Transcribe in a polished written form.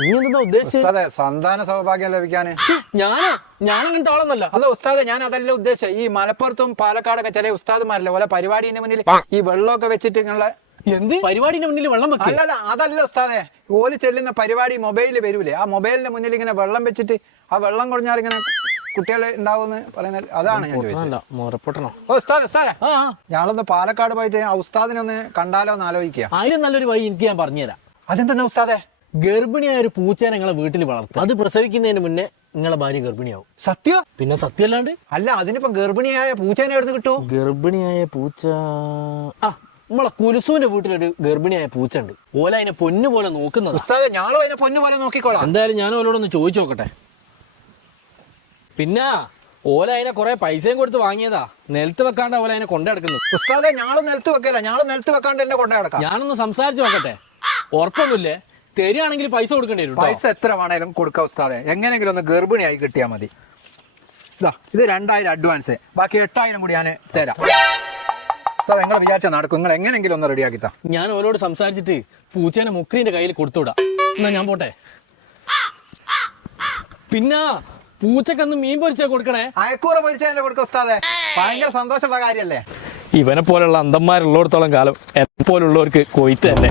നീ എന്താ ഉദ്ദേശിച്ചത്? ഉസ്താദെ സന്താന സൗഭാഗ്യം ലഭിക്കാന്. ഞാനങ്ങനത്തെ ആളൊന്നല്ല. അത് ഉസ്താദെ ഞാൻ അതല്ല ഉദ്ദേശിച്ചത്. ഈ മലപ്പുറത്തും പാലക്കാടൊക്കെ ചില ഉസ്താദുമാരല്ലേ ഓലെ പരിപാടിന്റെ മുന്നിൽ ഈ വെള്ളമൊക്കെ വെച്ചിട്ട് നിങ്ങളെ എന്ത് പരിപാടിന്റെ മുന്നിൽ വെള്ളം വെക്കുക? അല്ലല്ല അതല്ല ഉസ്താദെ, ഓല് ചെല്ലുന്ന പരിപാടി മൊബൈലിൽ വരൂലേ, ആ മൊബൈലിന്റെ മുന്നിൽ ഇങ്ങനെ വെള്ളം വെച്ചിട്ട് ആ വെള്ളം കുടിഞ്ഞാൽ ഇങ്ങനെ കുട്ടികൾ ഉണ്ടാവുമെന്ന് പറയുന്നത്, അതാണ് ഞാൻ ചോദിച്ചത്. ഓ ഉസ്താദ് ഉസ്താദെ, ഞങ്ങളൊന്ന് പാലക്കാട് പോയിട്ട് ആ ഉസ്താദിനെ ഒന്ന് കണ്ടാലോ എന്ന് ആലോചിക്കുക. അതിലും നല്ലൊരു വഴി എനിക്ക് ഞാൻ പറഞ്ഞുതരാം. അതെന്താ ഉസ്താദെ? ഗർഭിണിയായ ഒരു പൂച്ചേനെ നിങ്ങളെ വീട്ടിൽ വളർത്തുക. അത് പ്രസവിക്കുന്നതിന് മുന്നേ നിങ്ങളെ ഭാര്യ ഗർഭിണിയാവും. സത്യം? പിന്നെ സത്യമല്ലാണ്ട്. അല്ല അതിനിപ്പോ ഗർഭിണിയായ പൂച്ചേനെ എവിടുന്ന് കിട്ടൂ? ഗർഭിണിയായ പൂച്ച നമ്മളെ കുലുസുവിന്റെ വീട്ടിലൊരു ഗർഭിണിയായ പൂച്ച ഉണ്ട്. ഓല അതിനെ പൊന്നു പോലെ നോക്കുന്നത്. ഉസ്താദെ ഞാളും അതിനെ പൊന്നു പോലെ നോക്കിക്കോളാം. എന്തായാലും ഞാൻ ഓലോടൊന്ന് ചോദിച്ചു നോക്കട്ടെ. പിന്നെ ഓല അതിനെ കുറെ പൈസയും കൊടുത്ത് വാങ്ങിയതാ. നിലത്ത് വെക്കാണ്ട് ഓല അതിനെ കൊണ്ടു നടക്കുന്നത്. ഉസ്താദെ ഞാളും നിലത്ത് വെക്കല, ഞാളും നിലത്ത് വെക്കാണ്ട് എന്നെ കൊണ്ടു നടക്കാം. ഞാനൊന്ന് സംസാരിച്ചു നോക്കട്ടെ. ഉറപ്പൊന്നുമില്ലേ, തരികയാണെങ്കിൽ പൈസ കൊടുക്കേണ്ടി വരും. പൈസ എത്ര വേണേലും കൊടുക്കാം ഉസ്താദെ, എങ്ങനെയെങ്കിലും ഒന്ന് ഗർഭിണിയായി കിട്ടിയാൽ മതി. ഇതാ ഇത് 2000 അഡ്വാൻസ്, ബാക്കി 8000 കൂടി ഞാൻ തരാം. ഉസ്താദ് നിങ്ങൾ വിചാരിച്ചാൽ നടക്കും, നിങ്ങൾ എങ്ങനെയെങ്കിലും ഒന്ന് റെഡിയാക്കി താ. ഞാൻ ഓരോട് സംസാരിച്ചിട്ട് പൂച്ചേനെ മുക്രീന്റെ കയ്യിൽ കൊടുത്തുവിടാം. എന്നാ ഞാൻ പോട്ടെ. പിന്നെ പൂച്ചക്കൊന്ന് മീൻ പൊരിച്ചാ കൊടുക്കണേ. അയക്കൂറ പൊരിച്ചതിന്റെ കൊടുക്കാം ഉസ്താദെ, ഭയങ്കര സന്തോഷമുള്ള കാര്യല്ലേ. ഇവനെ പോലുള്ള അന്തന്മാരുള്ളിടത്തോളം കാലം എപ്പോലുള്ളവർക്ക് കൊയ്ത്ത് തന്നെ.